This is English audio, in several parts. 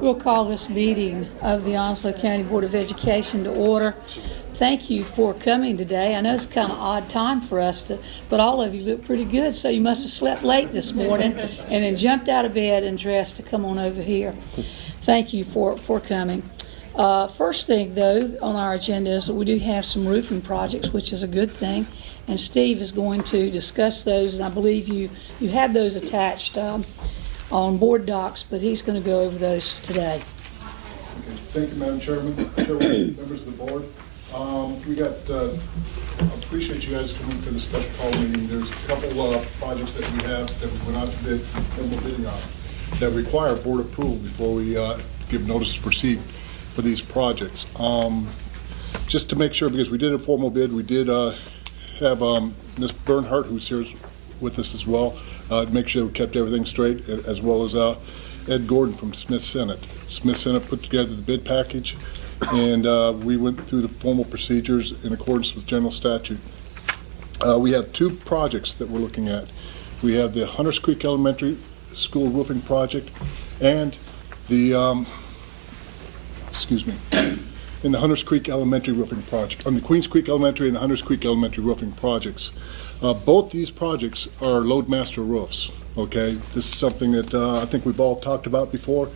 We'll call this meeting of the Onslow County Board of Education to order. Thank you for coming today. I know it's kind of odd time for us but all of you look pretty good, so you must have slept late this morning and then jumped out of bed and dressed to come on over here. Thank you for coming. First thing, though, on our agenda is that we do have some roofing projects, which is a good thing, and Steve is going to discuss those, and I believe you had those attached on board docs, but he's going to go over those today. Okay. Thank you, Madam Chairman, members of the board. I appreciate you guys coming to the special call meeting. There's a couple projects that we have that we went out to bid, formal bidding on, that require board approval before we give notice to proceed for these projects. Just to make sure, because we did a formal bid, we did have Ms. Bernhardt, who's here with us as well, make sure we kept everything straight, as well as Ed Gordon from Smith Senate. Smith Senate put together the bid package, and we went through the formal procedures in accordance with general statute. We have two projects that we're looking at. We have the Hunters Creek Elementary School roofing project and the in the Hunters Creek Elementary roofing project, on the Queens Creek Elementary and the Hunters Creek Elementary roofing projects. Both these projects are Loadmaster roofs. Okay, this is something that I think we've all talked about before.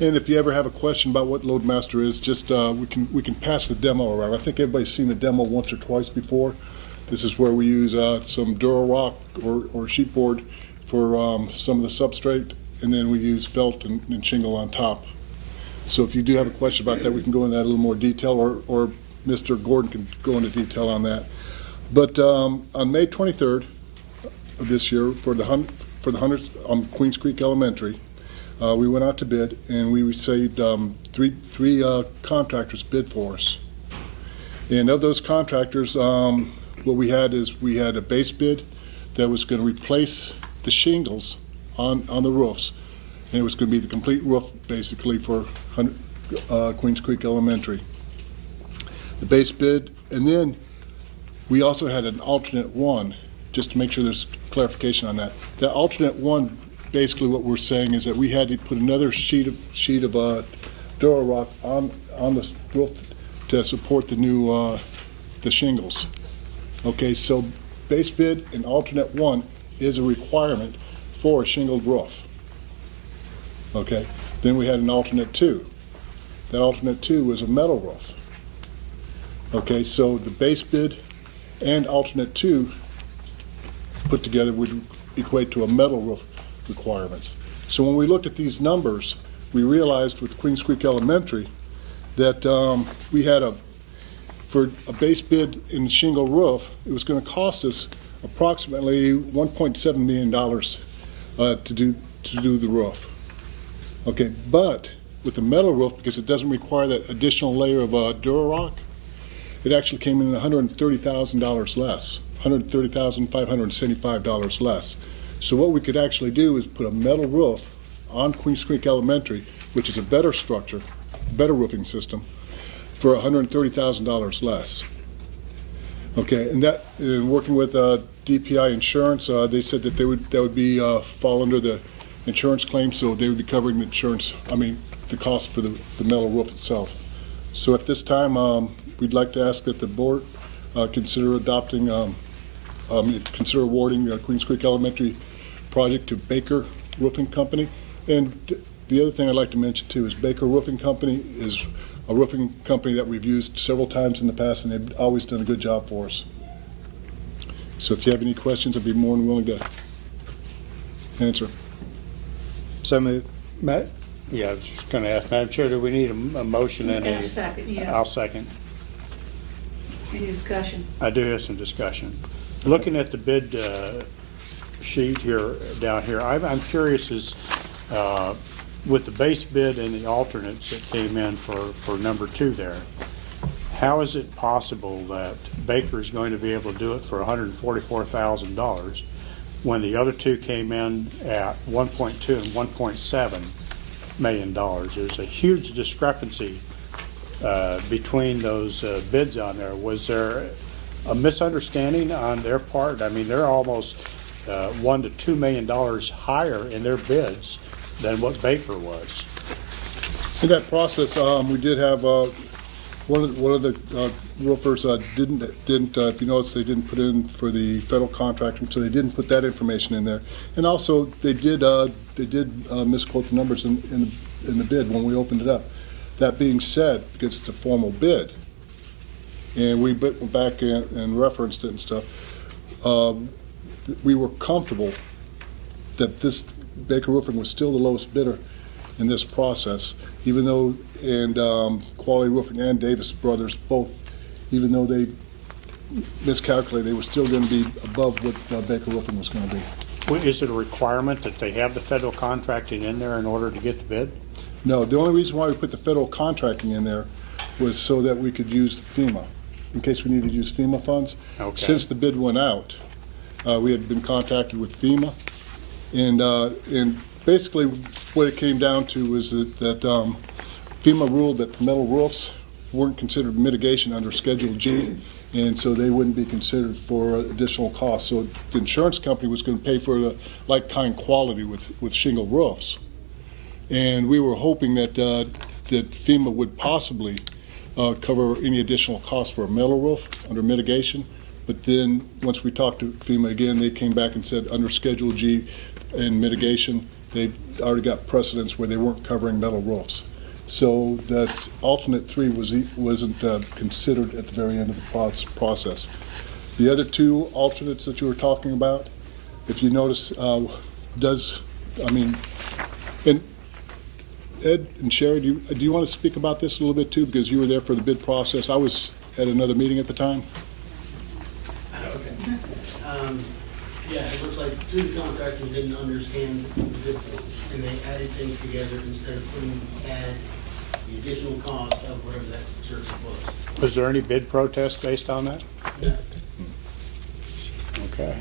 And if you ever have a question about what Loadmaster is, just we can pass the demo around. I think everybody's seen the demo once or twice before. This is where we use some Duro-Rock or sheetboard for some of the substrate, and then we use felt and shingle on top. So if you do have a question about that, we can go into that a little more detail, or Mr. Gordon can go into detail on that. But on May 23rd of this year, for the Hunters on Queens Creek Elementary, we went out to bid, and we received three contractors bid for us. And of those contractors, what we had is we had a base bid that was going to replace the shingles on the roofs, and it was going to be the complete roof basically for Queens Creek Elementary. The base bid, and then we also had an alternate one, just to make sure there's clarification on that. The alternate one, basically what we're saying is that we had to put another sheet of Duro-Rock on the roof to support the new the shingles. Okay, so base bid and alternate one is a requirement for a shingled roof. Okay, then we had an alternate two. That alternate two was a metal roof. Okay, so the base bid and alternate two put together would equate to a metal roof requirements. So when we looked at these numbers, we realized with Queens Creek Elementary that we had for a base bid in the shingle roof, it was going to cost us approximately $1.7 million to do the roof. Okay, but with the metal roof, because it doesn't require that additional layer of Duro-Rock, it actually came in $130,000 less, $130,575 less. So what we could actually do is put a metal roof on Queens Creek Elementary, which is a better structure, better roofing system, for $130,000 less. Okay, and that, working with DPI Insurance, they said that that would be fall under the insurance claim, so they would be covering the insurance. The cost for the metal roof itself. So at this time, we'd like to ask that the board consider adopting, consider awarding the Queens Creek Elementary project to Baker Roofing Company. And the other thing I'd like to mention too is Baker Roofing Company is a roofing company that we've used several times in the past, and they've always done a good job for us. So if you have any questions, I'd be more than willing to answer. So moved. Matt? Yeah, I was just going to ask, Madam Chair, do we need a motion and a second? Yes. I'll second. Any discussion? I do have some discussion. Looking at the bid sheet here, down here, I'm curious as with the base bid and the alternates that came in for number two there, how is it possible that Baker is going to be able to do it for $144,000 when the other two came in at 1.2 and 1.7 million dollars? There's a huge discrepancy between those bids on there. Was there a misunderstanding on their part? I mean, they're almost $1 to $2 million higher in their bids than what Baker was. In that process, we did have one of the roofers didn't if you notice they didn't put in for the federal contractor, so they didn't put that information in there. And also they did misquote the numbers in the bid when we opened it up. That being said, because it's a formal bid, and we went back and referenced it and stuff, we were comfortable that this Baker Roofing was still the lowest bidder in this process, even though, and Quality Roofing and Davis Brothers both, even though they miscalculated, they were still going to be above what Baker Roofing was going to be. Well, is it a requirement that they have the federal contracting in there in order to get the bid? No, the only reason why we put the federal contracting in there was so that we could use FEMA, in case we needed to use FEMA funds. Okay. Since the bid went out, we had been contacted with FEMA, and basically what it came down to was that FEMA ruled that metal roofs weren't considered mitigation under Schedule G, and so they wouldn't be considered for additional costs. So the insurance company was going to pay for the like-kind quality with shingle roofs. And we were hoping that FEMA would possibly cover any additional costs for a metal roof under mitigation. But then once we talked to FEMA again, they came back and said under Schedule G and mitigation, they've already got precedents where they weren't covering metal roofs. So that alternate 3 wasn't considered at the very end of the process. The other 2 alternates that you were talking about, if you notice, and Ed and Sherry, do you want to speak about this a little bit too, because you were there for the bid process? I was at another meeting at the time. Okay. Yeah, it looks like 2 of the contractors didn't understand the bid forms, and they added things together instead of add the additional cost of whatever that service was. Was there any bid protest based on that? No. Okay.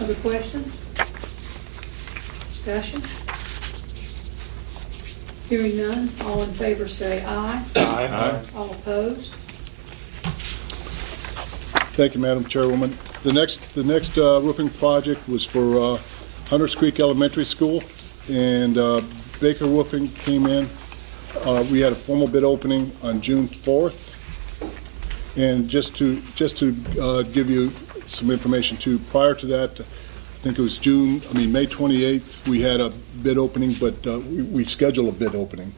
Other questions? Discussion? Hearing none, all in favor say aye. Aye. All opposed? Thank you, Madam Chairwoman. The next roofing project was for Hunters Creek Elementary School, and Baker Roofing came in. We had a formal bid opening on June 4th, and just to give you some information too, prior to that, I think it was May 28th, we had a bid opening, but we scheduled a bid opening.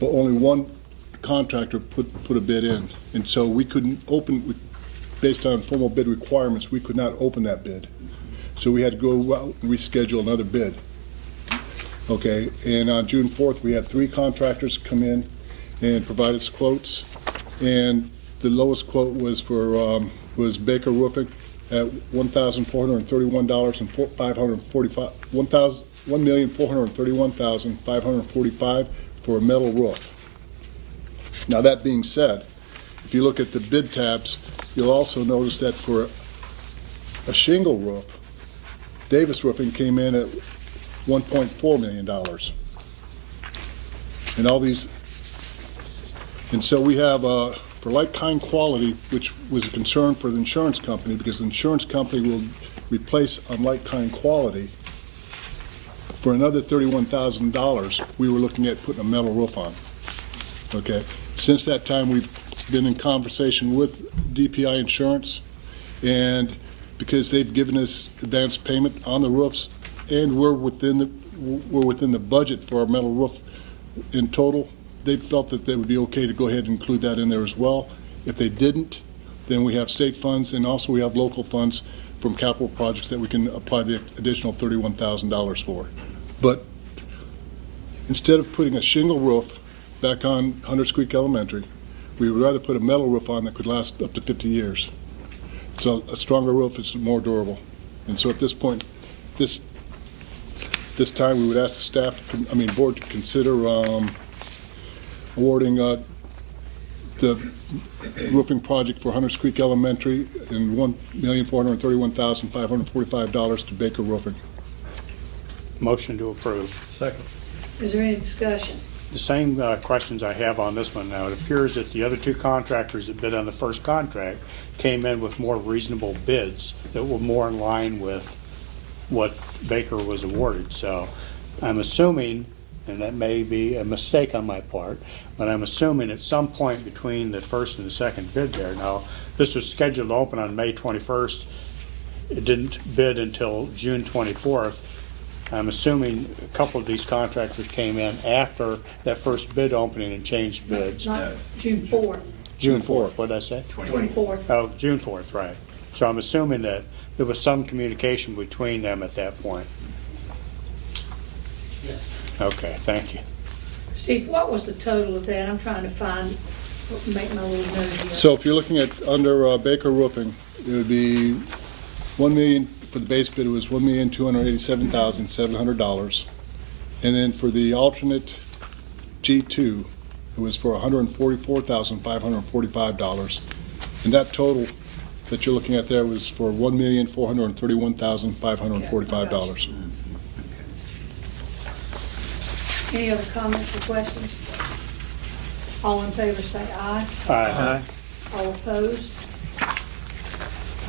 But only one contractor put a bid in, and so we couldn't open, based on formal bid requirements, we could not open that bid. So we had to go out and reschedule another bid. Okay, and on June 4th, we had 3 contractors come in and provide us quotes, and the lowest quote was for was Baker Roofing at $1,431 and $1,431,545 for a metal roof. Now that being said, if you look at the bid tabs, you'll also notice that for a shingle roof, Davis Roofing came in at $1.4 million. And all these, and so we have for like-kind quality, which was a concern for the insurance company, because the insurance company will replace on like-kind quality. For another $31,000, we were looking at putting a metal roof on. Okay. Since that time, we've been in conversation with DPI Insurance, and because they've given us advance payment on the roofs, and we're within the budget for our metal roof in total, they felt that they would be okay to go ahead and include that in there as well. If they didn't, then we have state funds, and also we have local funds from capital projects that we can apply the additional $31,000 for. But instead of putting a shingle roof back on Hunters Creek Elementary, we would rather put a metal roof on that could last up to 50 years. So a stronger roof is more durable. And so at this point, this time we would ask the staff, board to consider awarding the roofing project for Hunters Creek Elementary in $1,431,545 to Baker Roofing. Motion to approve. Second. Is there any discussion? the same questions I have on this one now. It appears that the other two contractors that bid on the first contract came in with more reasonable bids that were more in line with what Baker was awarded. So I'm assuming, and that may be a mistake on my part, but I'm assuming at some point between the first and the second bid there. Now, this was scheduled to open on May 21st. It didn't bid until June 24th. I'm assuming a couple of these contractors came in after that first bid opening and changed bids. Not June 4th, June 4th, what did I say? 24th. Oh, June 4th, right. So I'm assuming that there was some communication between them at that point. Yes. Okay, thank you. Steve, what was the total of that? I'm trying to make my little note here. So if you're looking at under Baker Roofing, it would be 1 million, for the base bid, it was $1,287,700. And then for the alternate G2, it was for $144,545. And that total that you're looking at there was for $1,431,545. Any other comments or questions? All in favor say aye. Aye. All opposed?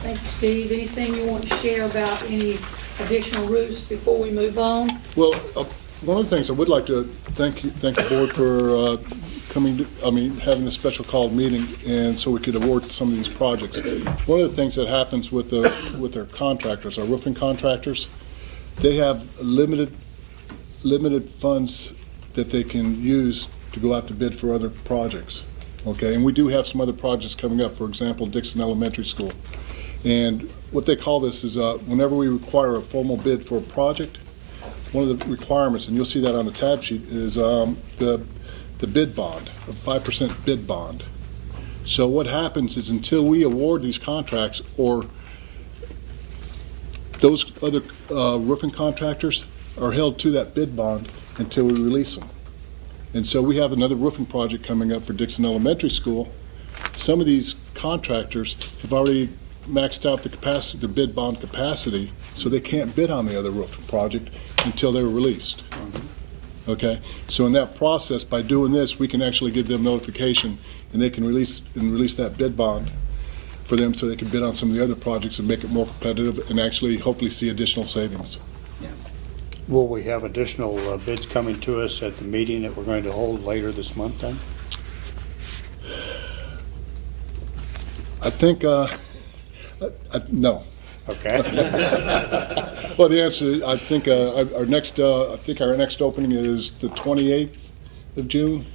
Thank you, Steve. Anything you want to share about any additional roofs before we move on? Well, one of the things I would like to thank the board for having this special called meeting, and so we could award some of these projects. One of the things that happens with their contractors, our roofing contractors, they have limited funds that they can use to go out to bid for other projects. Okay, and we do have some other projects coming up. For example, Dixon Elementary School. And what they call this is whenever we require a formal bid for a project, one of the requirements, and you'll see that on the tab sheet, is the bid bond, a 5% bid bond. So what happens is until we award these contracts, or those other roofing contractors are held to that bid bond until we release them. And so we have another roofing project coming up for Dixon Elementary School. Some of these contractors have already maxed out the capacity, the bid bond capacity, so they can't bid on the other roof project until they're released. Okay, so in that process, by doing this, we can actually give them notification, and they can release that bid bond for them, so they can bid on some of the other projects and make it more competitive, and actually hopefully see additional savings. Will we have additional bids coming to us at the meeting that we're going to hold later this month then? I think no. Okay. Well, the answer is, I think our next opening is the 28th of June.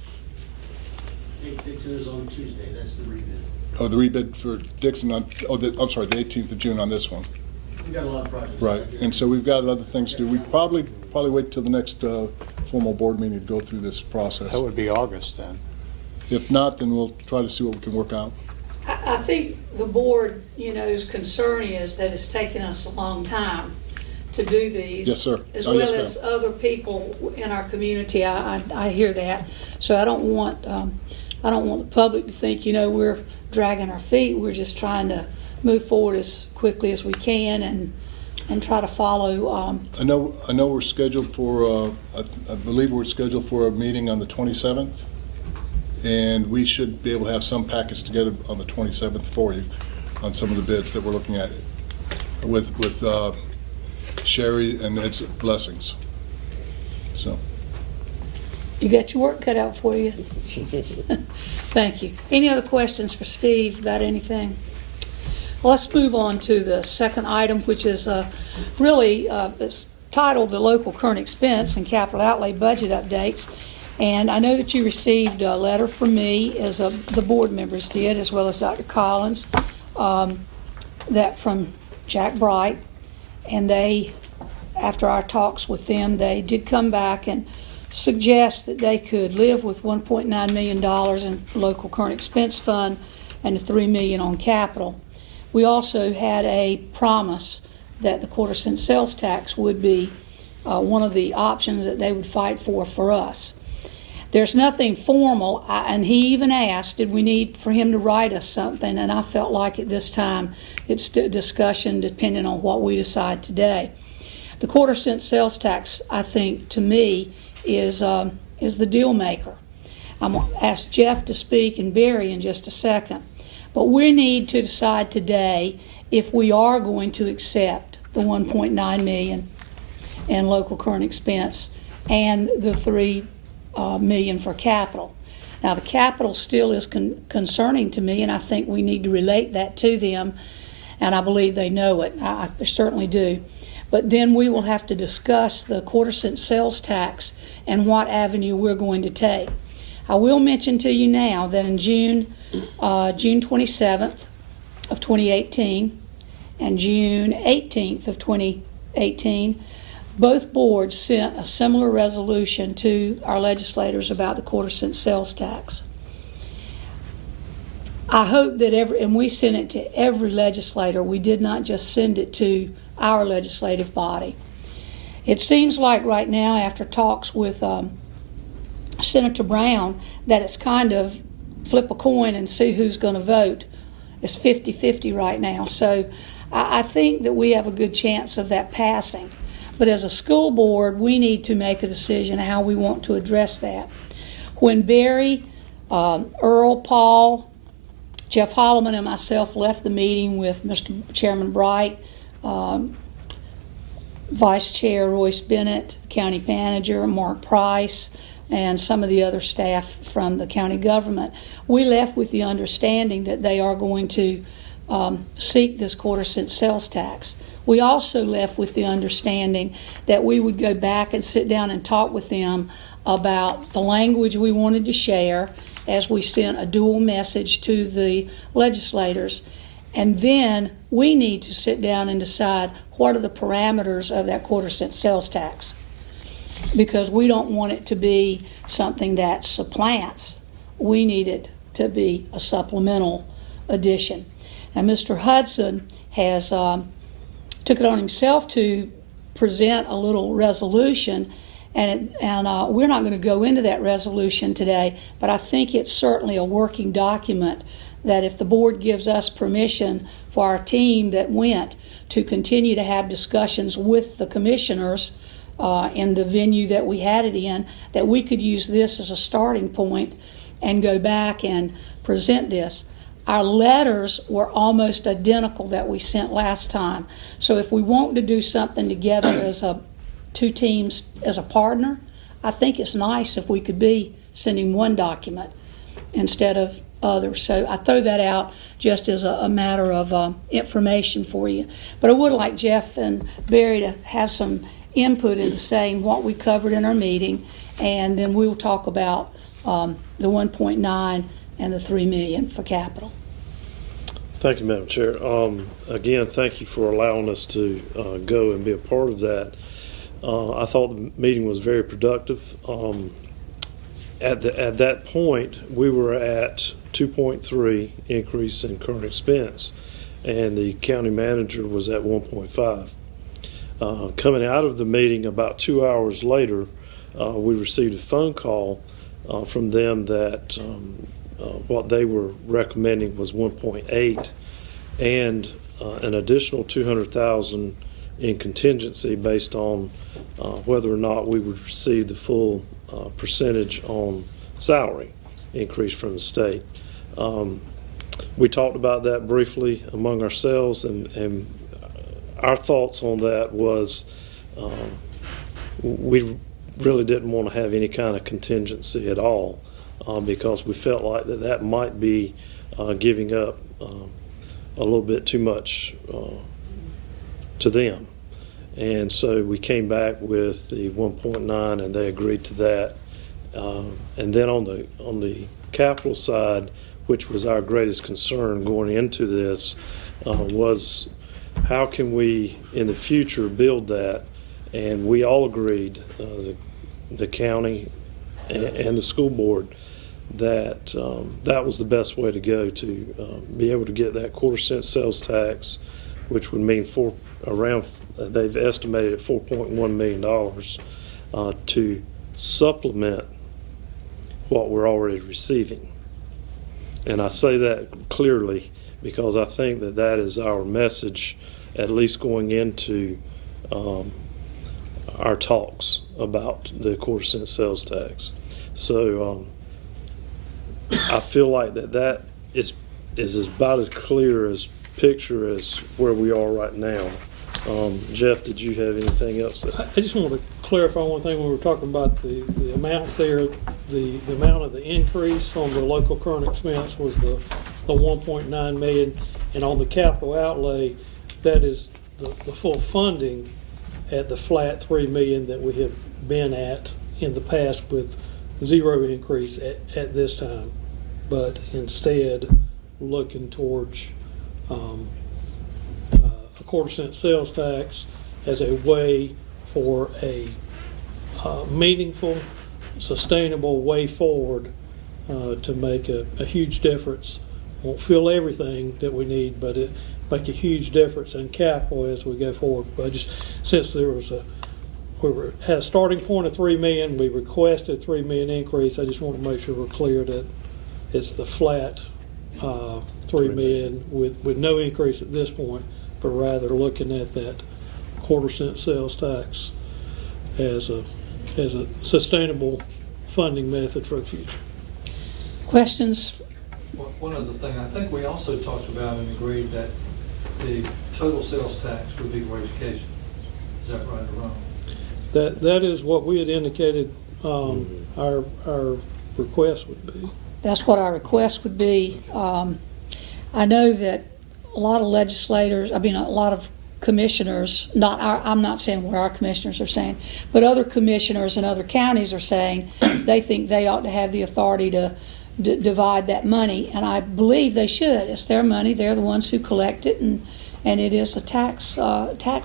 I think Dixon is on Tuesday, that's the rebid. Oh, the rebid for Dixon I'm sorry, the 18th of June on this one. We've got a lot of projects. Right, and so we've got other things to do. We probably wait till the next formal board meeting to go through this process. That would be August then. If not, then we'll try to see what we can work out. I think the board, his concern is that it's taken us a long time to do these. Yes, sir. As Oh, well yes, as other people in our community. I hear that. So I don't want the public to think, we're dragging our feet. We're just trying to move forward as quickly as we can and try to follow. I know we're scheduled for, I believe we're scheduled for a meeting on the 27th, and we should be able to have some package together on the 27th for you on some of the bids that we're looking at with Sherry and Ed's blessings. So. You got your work cut out for you. Thank you. Any other questions for Steve about anything? Well, let's move on to the second item, which is it's titled the Local Current Expense and Capital Outlay Budget Updates. And I know that you received a letter from me, as the board members did, as well as Dr. Collins, that from Jack Bright. And they, after our talks with them, they did come back and suggest that they could live with $1.9 million in local current expense fund and $3 million on capital. We also had a promise that the quarter-cent sales tax would be one of the options that they would fight for us. There's nothing formal, and he even asked, did we need for him to write us something, and I felt like at this time it's discussion depending on what we decide today. The quarter-cent sales tax, I think, to me, is is the deal maker. I'm going to ask Jeff to speak and Barry in just a second. But we need to decide today if we are going to accept the $1.9 million in local current expense and the $3 million for capital. Now, the capital still is concerning to me, and I think we need to relate that to them, and I believe they know it. I certainly do. But then we will have to discuss the quarter-cent sales tax and what avenue we're going to take. I will mention to you now that in June 27th of 2018 and June 18th of 2018, both boards sent a similar resolution to our legislators about the quarter-cent sales tax. I hope that and we sent it to every legislator. We did not just send it to our legislative body. It seems like right now, after talks with Senator Brown, that it's kind of flip a coin and see who's going to vote. It's 50-50 right now. So I think that we have a good chance of that passing. But as a school board, we need to make a decision how we want to address that. When Barry, Earl, Paul, Jeff Holloman, and myself left the meeting with Mr. Chairman Bright, Vice Chair Royce Bennett, County Manager Mark Price, and some of the other staff from the county government, we left with the understanding that they are going to seek this quarter-cent sales tax. We also left with the understanding that we would go back and sit down and talk with them about the language we wanted to share as we sent a dual message to the legislators. And then we need to sit down and decide what are the parameters of that quarter-cent sales tax, because we don't want it to be something that supplants. We need it to be a supplemental addition. Now, Mr. Hudson has took it on himself to present a little resolution, and we're not going to go into that resolution today, but I think it's certainly a working document that if the board gives us permission for our team that went to continue to have discussions with the commissioners in the venue that we had it in, that we could use this as a starting point and go back and present this. Our letters were almost identical that we sent last time. So if we want to do something together as two teams as a partner, I think it's nice if we could be sending one document instead of others. So I throw that out just as a matter of information for you. But I would like Jeff and Barry to have some input into saying what we covered in our meeting, and then we'll talk about the 1.9 and the $3 million for capital. Thank you, Madam Chair. Again, thank you for allowing us to go and be a part of that. I thought the meeting was very productive. At that point, we were at 2.3 increase in current expense, and the county manager was at 1.5. Coming out of the meeting about 2 hours later, we received a phone call from them that what they were recommending was 1.8 and an additional $200,000 in contingency based on whether or not we would receive the full percentage on salary increase from the state. We talked about that briefly among ourselves, and our thoughts on that was we really didn't want to have any kind of contingency at all, because we felt like that might be giving up a little bit too much to them. And so we came back with the 1.9, and they agreed to that. And then on the capital side, which was our greatest concern going into this, was how can we in the future build that? And we all agreed, the county and the school board, that that was the best way to go to be able to get that quarter-cent sales tax, which would mean they've estimated at $4.1 million to supplement what we're already receiving. And I say that clearly because I think that is our message, at least going into our talks about the quarter-cent sales tax. So I feel like that is about as clear as picture as where we are right now. Jeff, did you have anything else? I just want to clarify one thing. When we were talking about the amounts there, the amount of the increase on the local current expense was the 1.9 million, and on the capital outlay, that is the full funding at the flat 3 million that we have been at in the past with zero increase at this time, but instead looking towards a 1/4 cent sales tax as a way for a meaningful, sustainable way forward to make a huge difference. Won't fill everything that we need, but it make a huge difference in capital as we go forward. But just since there was had a starting point of 3 million, we requested 3 million increase. I just want to make sure we're clear that it's the flat 3 million with no increase at this point, but rather looking at that 1/4 cent sales tax as a sustainable funding method for the future. Questions? One other thing, I think we also talked about and agreed that the total sales tax would be for education. Is that right or wrong? That is what we had indicated our request would be. That's what our request would be. I know that a lot of legislators, a lot of commissioners, I'm not saying what our commissioners are saying, but other commissioners in other counties are saying they think they ought to have the authority to divide that money, and I believe they should. It's their money. They're the ones who collect it, and it is a tax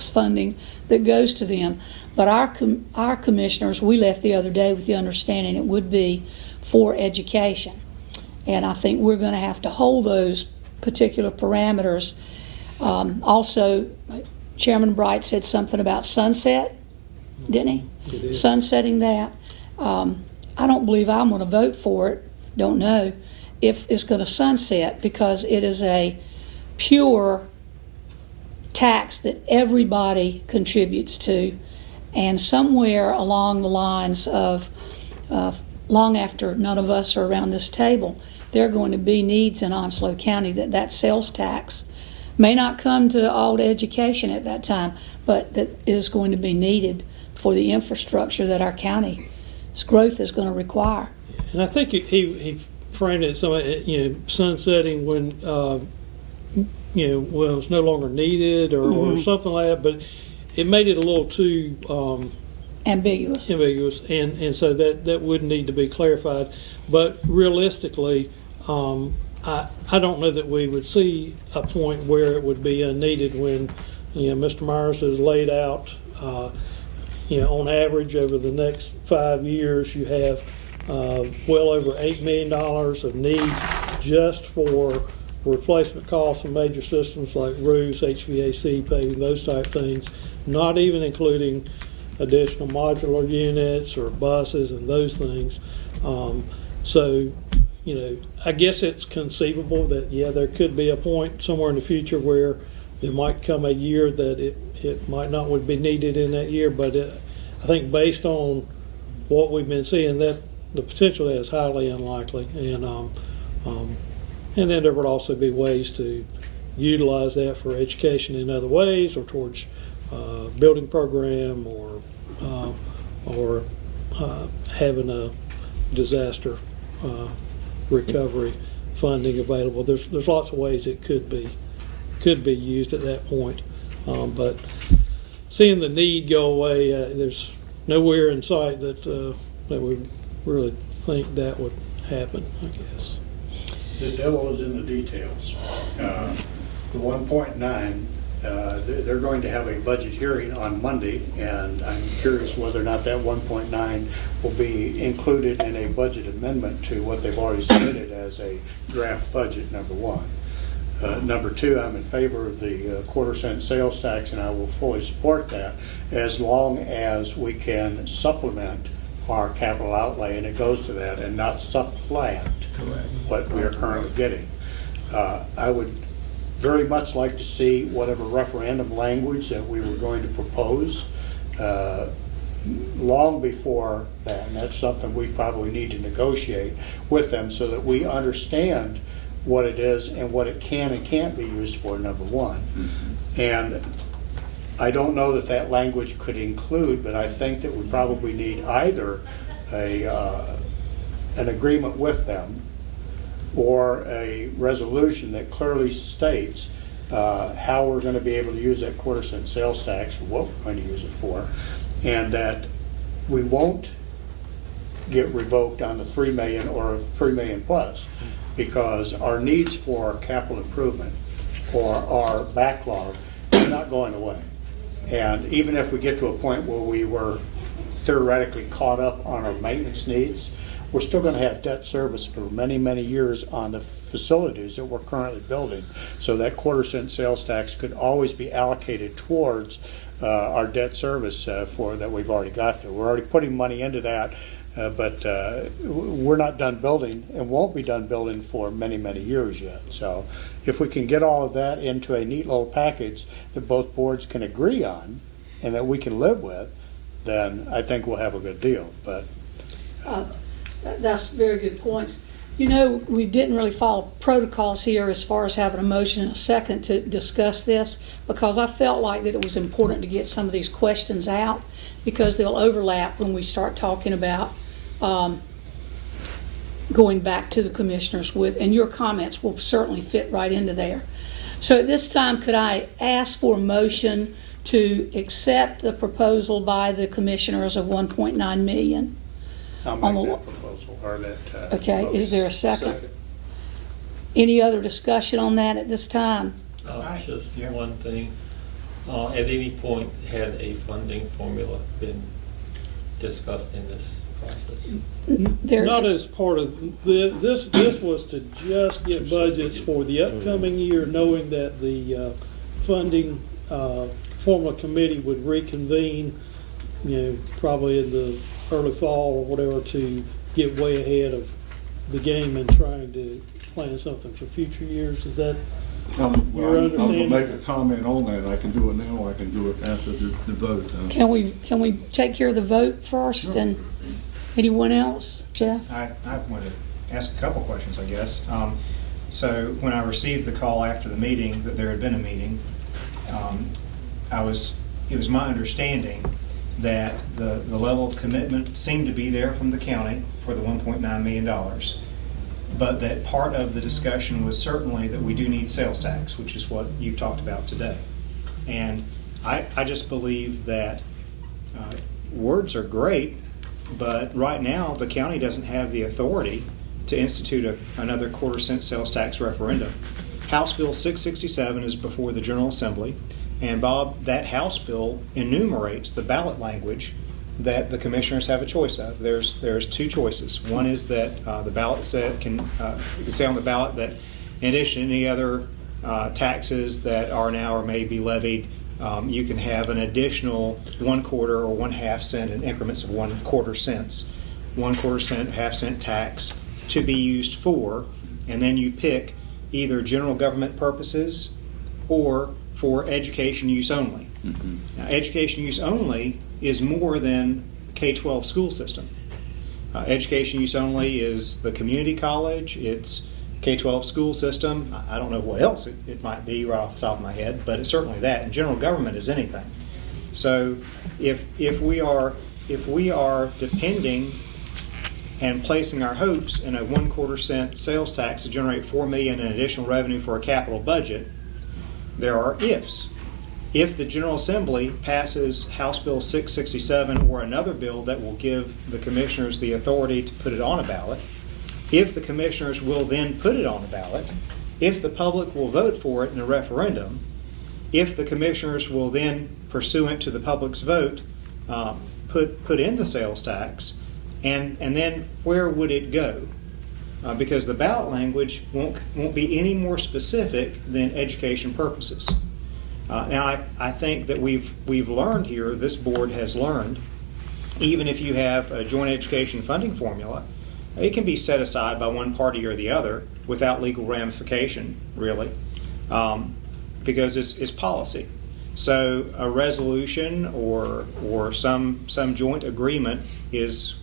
funding that goes to them. But our commissioners, we left the other day with the understanding it would be for education, and I think we're going to have to hold those particular parameters. Also, Chairman Bright said something about sunset, didn't he? He did. Sunsetting that. I don't believe I'm going to vote for it. Don't know if it's going to sunset, because it is a pure tax that everybody contributes to, and somewhere along the lines of long after none of us are around this table, there are going to be needs in Onslow County that sales tax may not come to all the education at that time, but that is going to be needed for the infrastructure that our county's growth is going to require. And I think he framed it sunsetting when well, it's no longer needed or something like that, but it made it a little too Ambiguous. and so that would need to be clarified. But realistically, I don't know that we would see a point where it would be unneeded when Mr. Myers has laid out on average over the next 5 years you have well over $8 million of needs just for replacement costs of major systems like roofs, HVAC, paving, those type things, not even including additional modular units or buses and those things. So, I guess it's conceivable that, there could be a point somewhere in the future where there might come a year that it might not would be needed in that year, but I think based on what we've been seeing, that the potential is highly unlikely, and then there would also be ways to utilize that for education in other ways, or towards building program, or having a disaster recovery funding available. There's lots of ways it could be used at that point, but seeing the need go away, there's nowhere in sight that we really think that would happen, I guess. The devil is in the details. The 1.9, they're going to have a budget hearing on Monday, and I'm curious whether or not that 1.9 will be included in a budget amendment to what they've already submitted as a draft budget, number one. Number two, I'm in favor of the 1/4 cent sales tax, and I will fully support that as long as we can supplement our capital outlay, and it goes to that, and not supplant what we are currently getting. I would very much like to see whatever referendum language that we were going to propose long before that, and that's something we probably need to negotiate with them so that we understand what it is and what it can and can't be used for, number one. And I don't know that that language could include, but I think that we probably need either an agreement with them or a resolution that clearly states how we're going to be able to use that quarter-cent sales tax, or what we're going to use it for, and that we won't get revoked on the 3 million or 3 million plus, because our needs for capital improvement or our backlog are not going away. And even if we get to a point where we were theoretically caught up on our maintenance needs, we're still going to have debt service for many, many years on the facilities that we're currently building. So that quarter-cent sales tax could always be allocated towards our debt service for that we've already got there. We're already putting money into that, but we're not done building and won't be done building for many, many years yet. So if we can get all of that into a neat little package that both boards can agree on and that we can live with, then I think we'll have a good deal. But That's very good points. You know, we didn't really follow protocols here as far as having a motion and a second to discuss this, because I felt like that it was important to get some of these questions out, because they'll overlap when we start talking about going back to the commissioners with, and your comments will certainly fit right into there. So at this time, could I ask for a motion to accept the proposal by the commissioners of 1.9 million? I'll On make the- that proposal, or that. Okay, is there a second? Any other discussion on that at this time? Just one thing. At any point, had a funding formula been discussed in this process? There's Not as part of, this was to just get budgets for the upcoming year, knowing that the funding formula committee would reconvene, probably in the early fall or whatever, to get way ahead of the game and trying to plan something for future years. Is that Well, your I was understanding? gonna make a comment on that. I can do it now, or I can do it after the vote. Can we take care of the vote first, and anyone else? Jeff? I want to ask a couple questions, I guess. So when I received the call after the meeting that there had been a meeting, it was my understanding that the level of commitment seemed to be there from the county for the $1.9 million, but that part of the discussion was certainly that we do need sales tax, which is what you've talked about today. And I just believe that words are great, but right now the county doesn't have the authority to institute another quarter-cent sales tax referendum. House Bill 667 is before the General Assembly, and Bob, that House bill enumerates the ballot language that the commissioners have a choice of. There's two choices. One is that the ballot can say on the ballot that in addition to any other taxes that are now or may be levied, you can have an additional 1/4 or 1/2 cent in increments of 1/4 cents. 1/4 cent, half-cent tax to be used for, and then you pick either general government purposes or for education use only. Now, education use only is more than K-12 school system. Education use only is the community college, it's K-12 school system. I don't know what else it might be right off the top of my head, but it's certainly that. And general government is anything. So if we are depending and placing our hopes in a 1/4 cent sales tax to generate $4 million in additional revenue for a capital budget, there are ifs. If the General Assembly passes House Bill 667 or another bill that will give the commissioners the authority to put it on a ballot, if the commissioners will then put it on a ballot, if the public will vote for it in a referendum, if the commissioners will then, pursuant to the public's vote, put in the sales tax, and then where would it go? Because the ballot language won't be any more specific than education purposes. Now, I think that we've learned here, this board has learned, even if you have a joint education funding formula, it can be set aside by one party or the other without legal ramification, really, because it's policy. So a resolution or some joint agreement is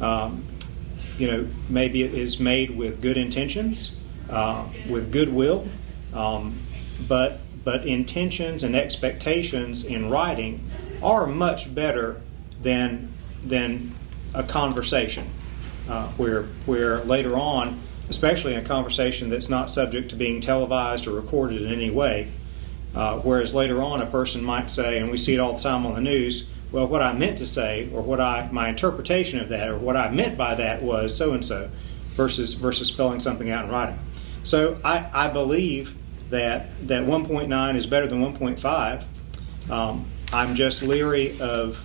maybe it is made with good intentions, with goodwill, but intentions and expectations in writing are much better than a conversation, where later on, especially in a conversation that's not subject to being televised or recorded in any way, whereas later on a person might say, and we see it all the time on the news, well, what I meant to say, or my interpretation of that, or what I meant by that was so and so, versus spelling something out in writing. So I believe that 1.9 is better than 1.5. I'm just leery of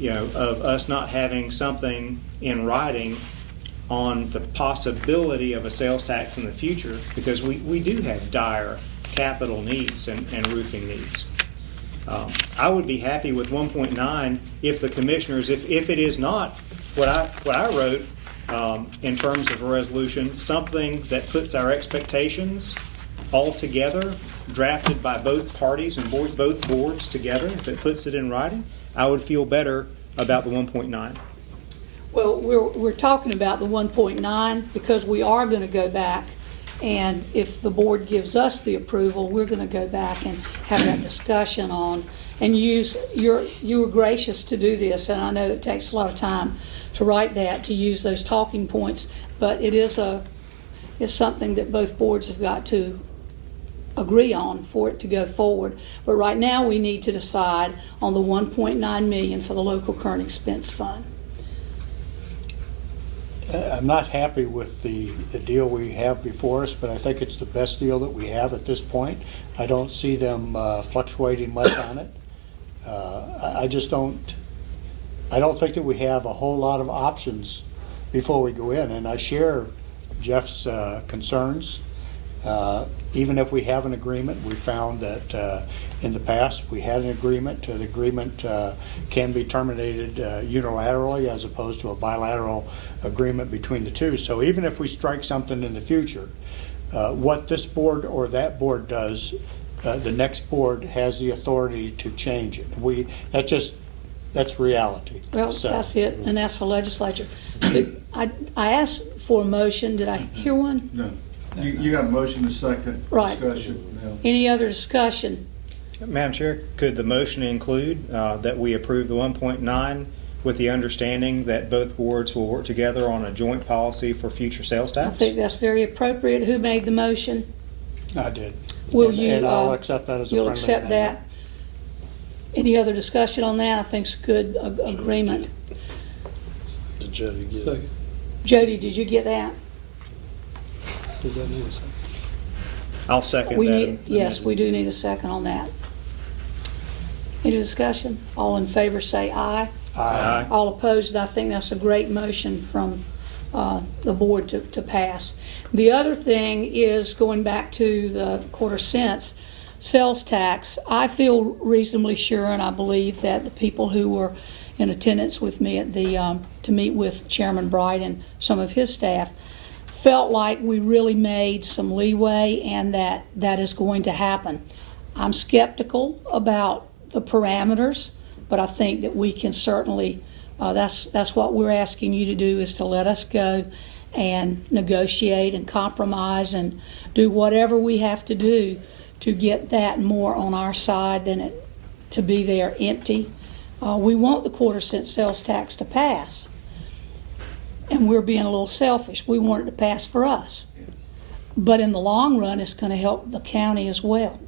us not having something in writing on the possibility of a sales tax in the future, because we do have dire capital needs and roofing needs. I would be happy with 1.9 if the commissioners, if it is not what I wrote in terms of a resolution, something that puts our expectations all together, drafted by both parties and both boards together, if it puts it in writing, I would feel better about the 1.9. Well, we're talking about the 1.9 because we are going to go back, and if the board gives us the approval, we're going to go back and have that discussion on, and you were gracious to do this, and I know it takes a lot of time to write that, to use those talking points, but it's something that both boards have got to agree on for it to go forward. But right now we need to decide on the 1.9 million for the local current expense fund. I'm not happy with the deal we have before us, but I think it's the best deal that we have at this point. I don't see them fluctuating much on it. I don't think that we have a whole lot of options before we go in, and I share Jeff's concerns. Even if we have an agreement, we found that in the past we had an agreement. The agreement can be terminated unilaterally as opposed to a bilateral agreement between the two. So even if we strike something in the future, what this board or that board does, the next board has the authority to change it. That's reality. Well, So- that's it, and that's the legislature. I asked for a motion. Did I hear one? No. You got a motion, a second. Right. Discussion. No. Any other discussion? Madam Chair, could the motion include that we approve the 1.9 with the understanding that both boards will work together on a joint policy for future sales I tax? think that's very appropriate. Who made the motion? I did. Will And- you? And I'll accept that as a You'll friendly accept amendment. that? Any other discussion on that? I think it's a good agreement. Did Jody get it? Second. Jody, did you get that? Does that need a second? I'll second We that. need, yes, we do need a second on that. Any discussion? All in favor say aye. Aye. All opposed, I think that's a great motion from the board to pass. The other thing is, going back to the quarter cents sales tax, I feel reasonably sure, and I believe that the people who were in attendance with me at the to meet with Chairman Bright and some of his staff felt like we really made some leeway, and that is going to happen. I'm skeptical about the parameters, but I think that we can certainly, that's what we're asking you to do, is to let us go and negotiate and compromise and do whatever we have to do to get that more on our side than it to be there empty. We want the quarter cent sales tax to pass, and we're being a little selfish. We want it to pass for us. But in the long run, it's going to help the county as well.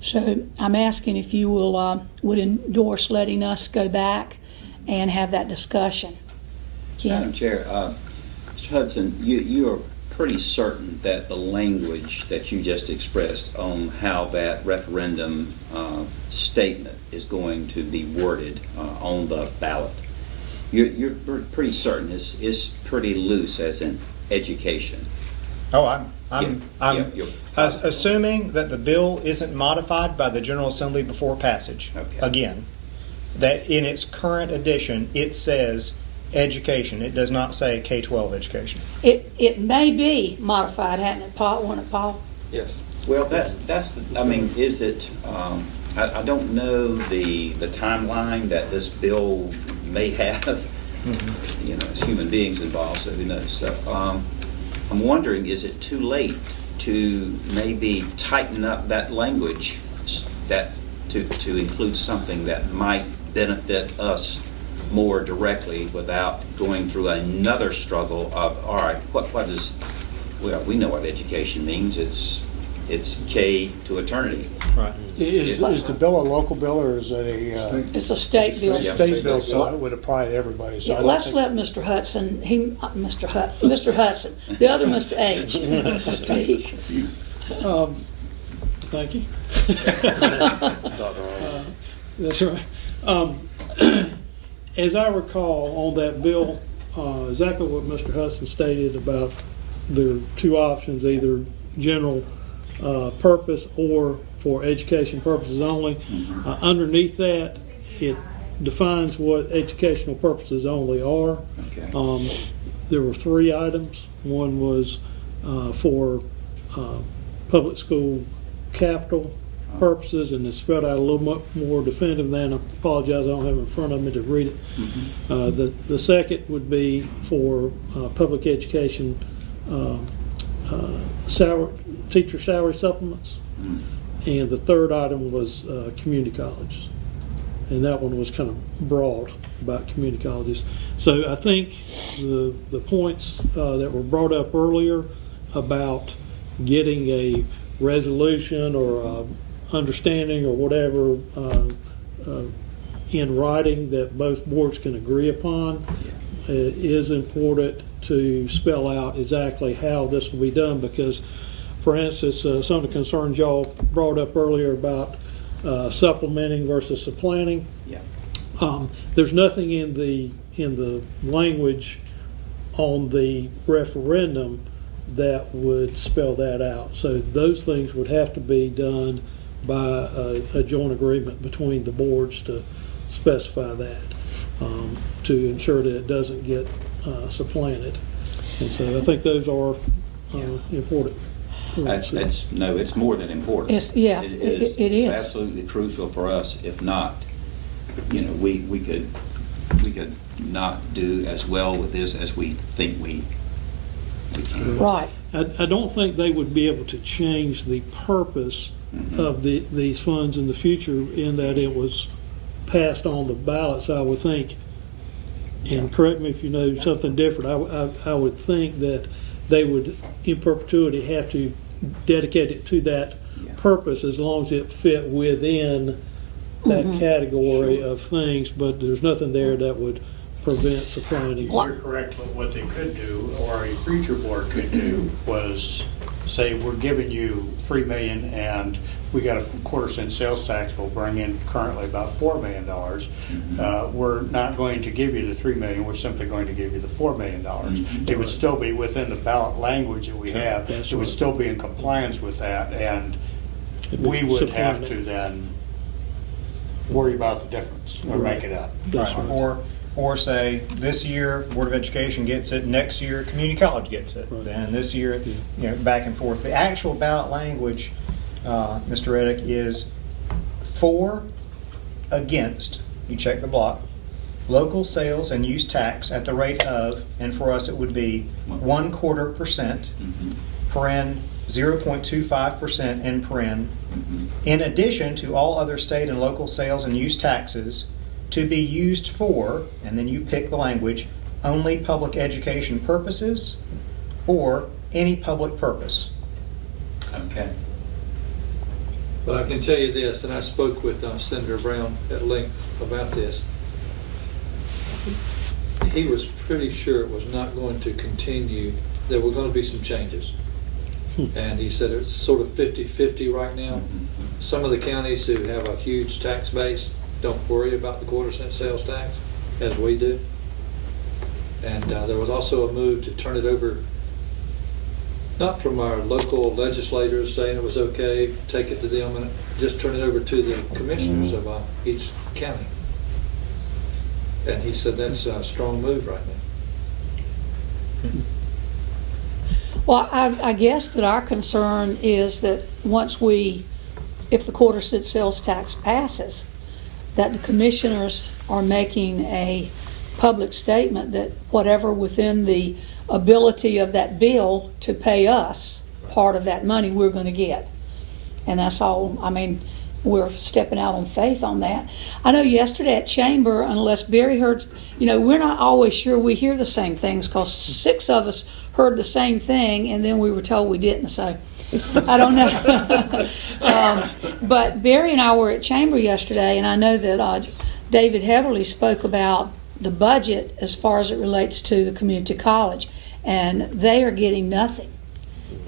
So I'm asking if you would endorse letting us go back and have that discussion. Madam Ken? Chair, Mr. Hudson, you are pretty certain that the language that you just expressed on how that referendum statement is going to be worded on the ballot, you're pretty certain it's pretty loose, as in education. Oh, I'm you're positive. assuming that the bill isn't modified by the General Assembly before passage. Okay. Again, that in its current edition, it says education. It does not say K-12 education. It may be modified, hadn't it, Paul? Wasn't it, Paul? Yes. Well, I mean, is it, I don't know the timeline that this bill may have, you know, as human beings involved, so who knows? So I'm wondering, is it too late to maybe tighten up that language that to include something that might benefit us more directly without going through another struggle of, all right, what is, well, we know what education means. It's K to eternity. Right. Is the bill a local bill or is it a It's a state bill. Yeah. state bill, so it would apply to everybody? So I don't Let's think- let Mr. Hudson, Mr. Hudson, the other Mr. H, speak. Thank you. Dr. Arnold. That's right. As I recall, on that bill, exactly what Mr. Hudson stated about there are two options, either general purpose or for education purposes only. Underneath that, it defines what educational purposes only are. Okay. There were three items. One was for public school capital purposes, and it's spelled out a little much more definitive than. I apologize, I don't have it in front of me to read it. The second would be for public education teacher salary supplements, and the third item was community colleges, and that one was kind of broad about community colleges. So I think the points that were brought up earlier about getting a resolution or understanding or whatever in writing that both boards can agree upon is important to spell out exactly how this will be done, because, for instance, some of the concerns y'all brought up earlier about supplementing versus supplanting. Yeah. There's nothing in the language on the referendum that would spell that out. So those things would have to be done by a joint agreement between the boards to specify that, to ensure that it doesn't get supplanted. And so I think those are important. It's more than important. It's, yeah, It it is is. absolutely crucial for us. If not, you know, we could not do as well with this as we think we can. Right. I don't think they would be able to change the purpose of these funds in the future, in that it was passed on the ballot. So I would think, and correct me if you know something different, I would think that they would in perpetuity have to dedicate it to that purpose as long as it fit within that category of things, but there's nothing there that would prevent supplanting. You're correct, but what they could do, or a future board could do, was say, we're giving you $3 million and we got a quarter-cent sales tax, we'll bring in currently about $4 million. We're not going to give you the $3 million, we're simply going to give you the $4 million. It would still be within the ballot language that we have. It would still be in compliance with that, and we would have to then worry about the difference or make it up. That's right. Or say, this year, Board of Education gets it, next year, community college gets it. Right. Then this year, you know, back and forth. The actual ballot language, Mr. Reddick, is for, against, you check the block, local sales and use tax at the rate of, and for us it would be 1/4%, paren 0.25% in paren, in addition to all other state and local sales and use taxes to be used for, and then you pick the language, only public education purposes or any public purpose. Okay. But I can tell you this, and I spoke with Senator Brown at length about this. He was pretty sure it was not going to continue. There were going to be some changes. And he said it's sort of 50-50 right now. Some of the counties who have a huge tax base don't worry about the quarter-cent sales tax, as we do. And there was also a move to turn it over, not from our local legislators saying it was okay, take it to them, and just turn it over to the commissioners of each county. And he said that's a strong move right now. Well, I guess that our concern is that if the quarter cent sales tax passes, that the commissioners are making a public statement that whatever within the ability of that bill to pay us, part of that money we're going to get. And that's all, I mean, we're stepping out on faith on that. I know yesterday at Chamber, unless Barry heard, we're not always sure we hear the same things, because 6 of us heard the same thing and then we were told we didn't, so I don't know. But Barry and I were at Chamber yesterday, and I know that David Heatherly spoke about the budget as far as it relates to the community college, and they are getting nothing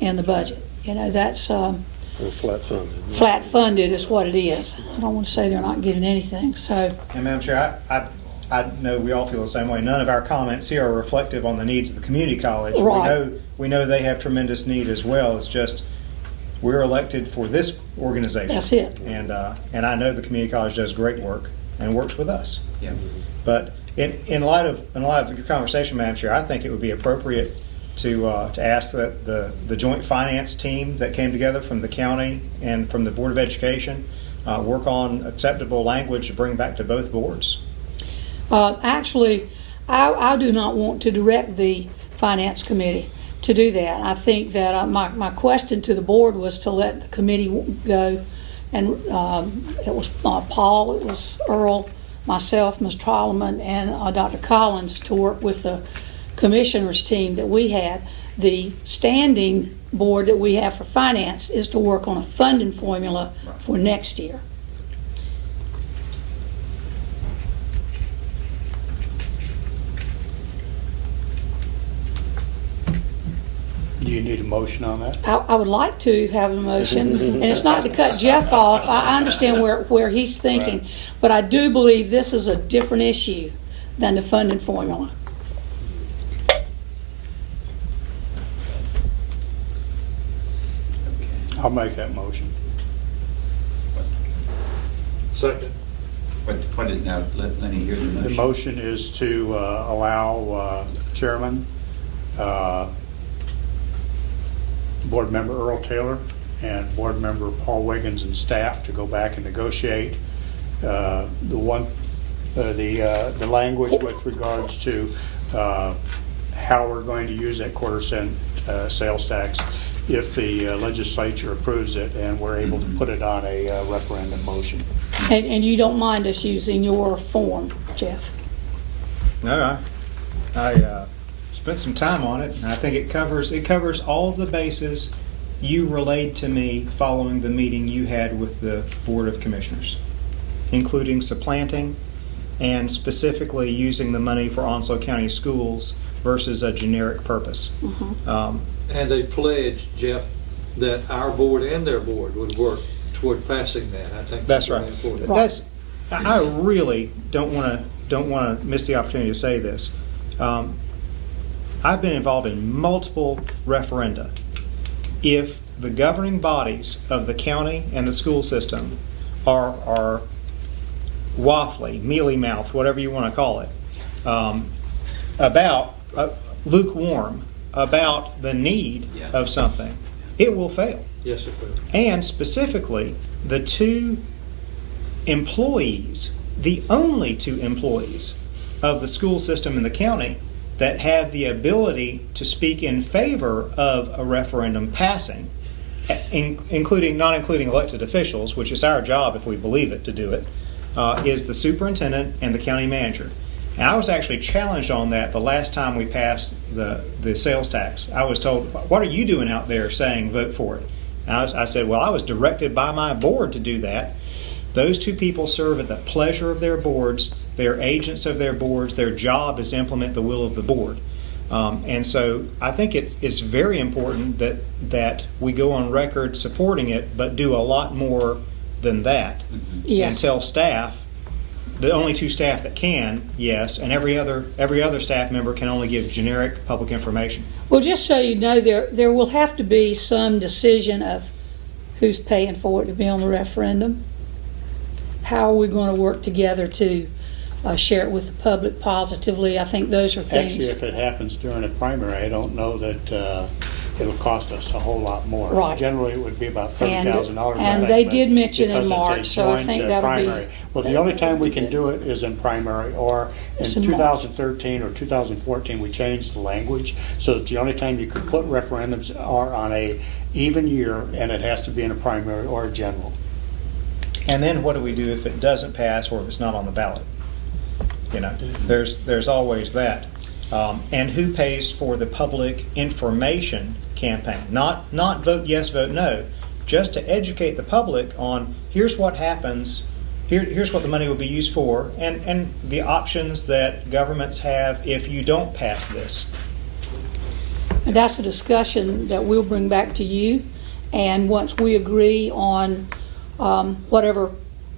in the budget. That's Or flat funded. flat funded is what it is. I don't want to say they're not getting anything. So, And Madam Chair, I know we all feel the same way. None of our comments here are reflective on the needs of the community college. Right. We know they have tremendous need as well. It's just we're elected for this organization. That's it. And I know the community college does great work and works with us. Yeah. But in light of your conversation, Madam Chair, I think it would be appropriate to ask that the joint finance team that came together from the county and from the Board of Education work on acceptable language to bring back to both boards. Actually, I do not want to direct the finance committee to do that. I think that my question to the board was to let the committee go, and it was Paul, it was Earl, myself, Ms. Trolleman, and Dr. Collins to work with the commissioners team that we had. The standing board that we have for finance is to work on a funding formula for next year. Do you need a motion on that? I would like to have a motion, and it's not to cut Jeff off. I understand where he's thinking, Right. but I do believe this is a different issue than the funding formula. I'll make that motion. Second. What did, now, let Lenny hear the The motion. motion is to allow Chairman, Board Member Earl Taylor, and Board Member Paul Wiggins and staff to go back and negotiate the language with regards to how we're going to use that quarter cent sales tax if the legislature approves it and we're able to put it on a referendum motion. And you don't mind us using your form, Jeff? No, I spent some time on it, and I think it covers all of the bases you relayed to me following the meeting you had with the Board of Commissioners, including supplanting and specifically using the money for Onslow County schools versus a generic purpose. And a pledge, Jeff, that our board and their board would work toward passing that. I think That's right. really important. I really don't want to miss the opportunity to say this. I've been involved in multiple referenda. If the governing bodies of the county and the school system are waffly, mealy-mouthed, whatever you want to call it, about lukewarm about the need of something, it will fail. Yes, it will. And specifically, the two employees, the only two employees of the school system in the county that have the ability to speak in favor of a referendum passing, not including elected officials, which is our job if we believe it to do it, is the superintendent and the county manager. And I was actually challenged on that the last time we passed the sales tax. I was told, what are you doing out there saying vote for it? And I said, well, I was directed by my board to do that. Those two people serve at the pleasure of their boards. They're agents of their boards. Their job is to implement the will of the board. And so I think it's very important that we go on record supporting it, but do a lot more than that. Yes. And tell staff, the only two staff that can, yes, and every other staff member can only give generic public information. Well, just so you know, there will have to be some decision of who's paying for it to be on the referendum. How are we going to work together to share it with the public positively? I think those are things. Actually, if it happens during a primary, I don't know that it'll cost us a whole lot more. Right. Generally, it would be about And- $30,000. and I they think, did but mention in because it's a March, so I joint, think that'll be- primary. Well, the only time we can do it is in primary, or in It's in March. 2013 or 2014, we changed the language, so that the only time you could put referendums are on a even year, and it has to be in a primary or a general. And then what do we do if it doesn't pass or if it's not on the ballot? You know, there's always that. And who pays for the public information campaign? Not vote yes, vote no, just to educate the public on here's what happens, here's what the money will be used for, and the options that governments have if you don't pass this. And that's a discussion that we'll bring back to you. And once we agree on whatever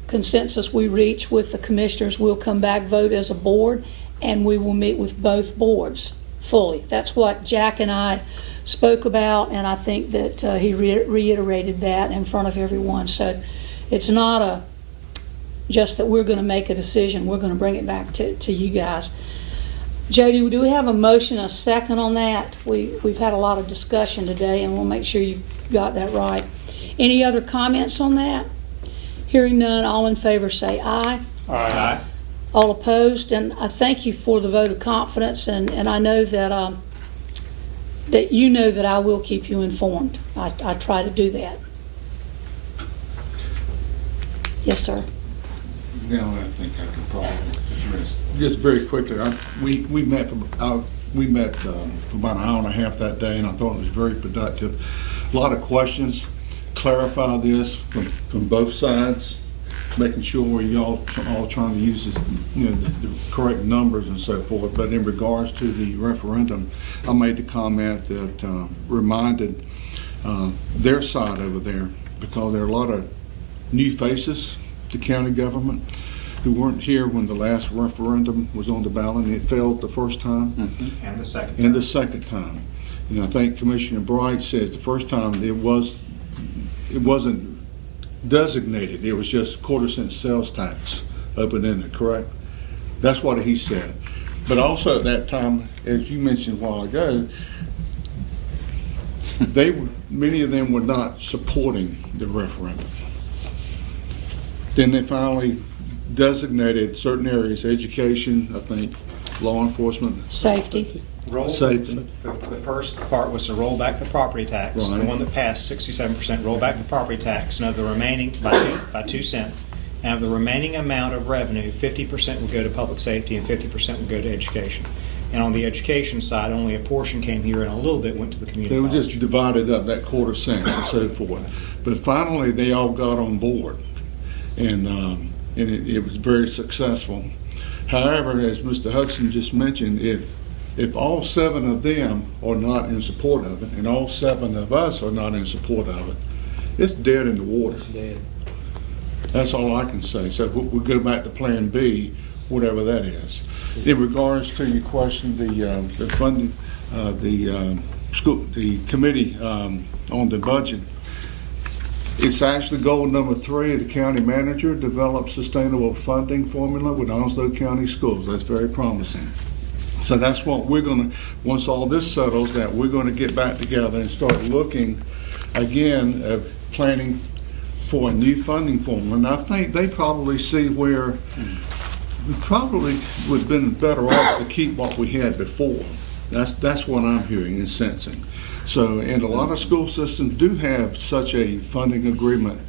consensus we reach with the commissioners, we'll come back, vote as a board, and we will meet with both boards fully. That's what Jack and I spoke about, and I think that he reiterated that in front of everyone. So it's not just that we're going to make a decision. We're going to bring it back to you guys. Jody, do we have a motion, a second on that? We've had a lot of discussion today, and we'll make sure you've got that right. Any other comments on that? Hearing none, all in favor say aye. Aye. All opposed, and I thank you for the vote of confidence, and I know that that you know that I will keep you informed. I try to do that. Yes, sir. Now I think I can probably address. Just very quickly, we met for about an hour and a half that day, and I thought it was very productive. A lot of questions, clarify this from both sides, making sure y'all all trying to use this, the correct numbers and so forth. But in regards to the referendum, I made the comment that reminded their side over there, because there are a lot of new faces to county government who weren't here when the last referendum was on the ballot and it failed the first time. Mm-hmm. And the second. And the second time. And I think Commissioner Bright says the first time it wasn't designated, it was just quarter-cent sales tax open-ended, correct? That's what he said. But also at that time, as you mentioned a while ago, many of them were not supporting the referendum. Then they finally designated certain areas, education, I think, law enforcement, Safety. safety. The first part was to roll back the property tax. Right. The one that passed, 67%, roll back the property tax, and of the remaining, by 2 cents, and of the remaining amount of revenue, 50% would go to public safety and 50% would go to education. And on the education side, only a portion came here and a little bit went to the community They were college. just divided up, that quarter cent and so forth. But finally, they all got on board, and it was very successful. However, as Mr. Hudson just mentioned, if all 7 of them are not in support of it, and all 7 of us are not in support of it, it's dead in the water. It's dead. That's all I can say. So we'll go back to Plan B, whatever that is. In regards to your question, the funding, the committee on the budget, it's actually goal number 3 the county manager develop sustainable funding formula with Onslow County Schools. That's very promising. So that's what we're going to, once all this settles, that we're going to get back together and start looking again at planning for a new funding formula. And I think they probably see where we probably would have been better off to keep what we had before. That's what I'm hearing and sensing. So, and a lot of school systems do have such a funding agreement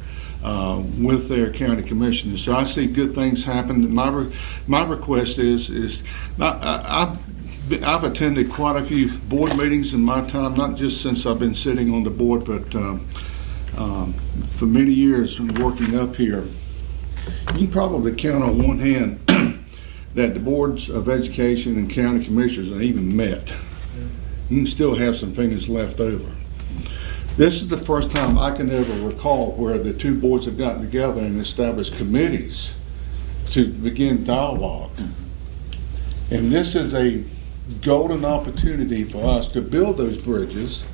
with their county commissioners. So I see good things happen. My request is I've attended quite a few board meetings in my time, not just since I've been sitting on the board, but for many years working up here. You can probably count on one hand that the boards of education and county commissioners are even met. You can still have some fingers left over. This is the first time I can ever recall where the 2 boards have gotten together and established committees to begin dialogue. And this is a golden opportunity for us to build those bridges,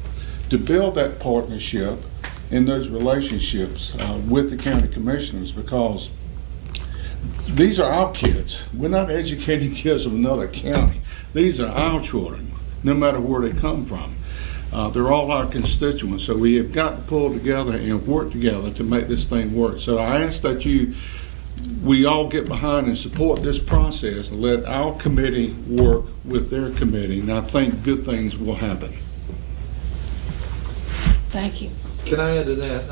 to build that partnership and those relationships with the county commissioners, because these are our kids. We're not educating kids of another county. These are our children, no matter where they come from. They're all our constituents, so we have got to pull together and work together to make this thing work. So I ask that we all get behind and support this process and let our committee work with their committee, and I think good things will happen. Thank you. Can I add to that?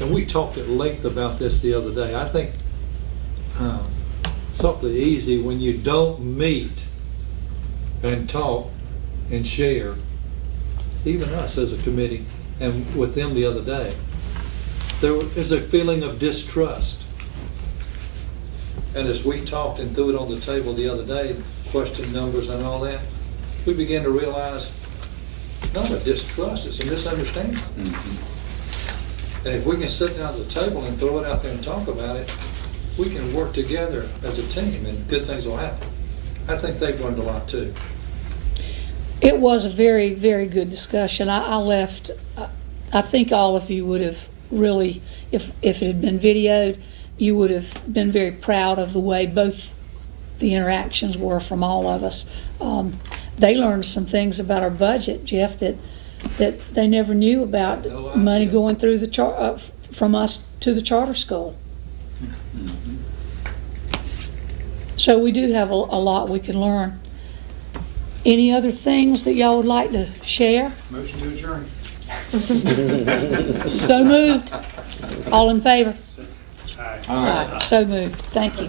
And we talked at length about this the other day. I think it's awfully easy when you don't meet and talk and share, even us as a committee, and with them the other day, there is a feeling of distrust. And as we talked and threw it on the table the other day, question numbers and all that, we began to realize not a distrust, it's a misunderstanding. Mm-hmm. And if we can sit down at the table and throw it out there and talk about it, we can work together as a team and good things will happen. I think they've learned a lot too. It was a very, very good discussion. I left, I think all of you would have really, if it had been videoed, you would have been very proud of the way both the interactions were from all of us. They learned some things about our budget, Jeff, that they never knew about. No idea. Money going through the from us to the charter school. So we do have a lot we can learn. Any other things that y'all would like to share? Motion to adjourn. So moved. All in favor? Aye. Aye. So moved. Thank you.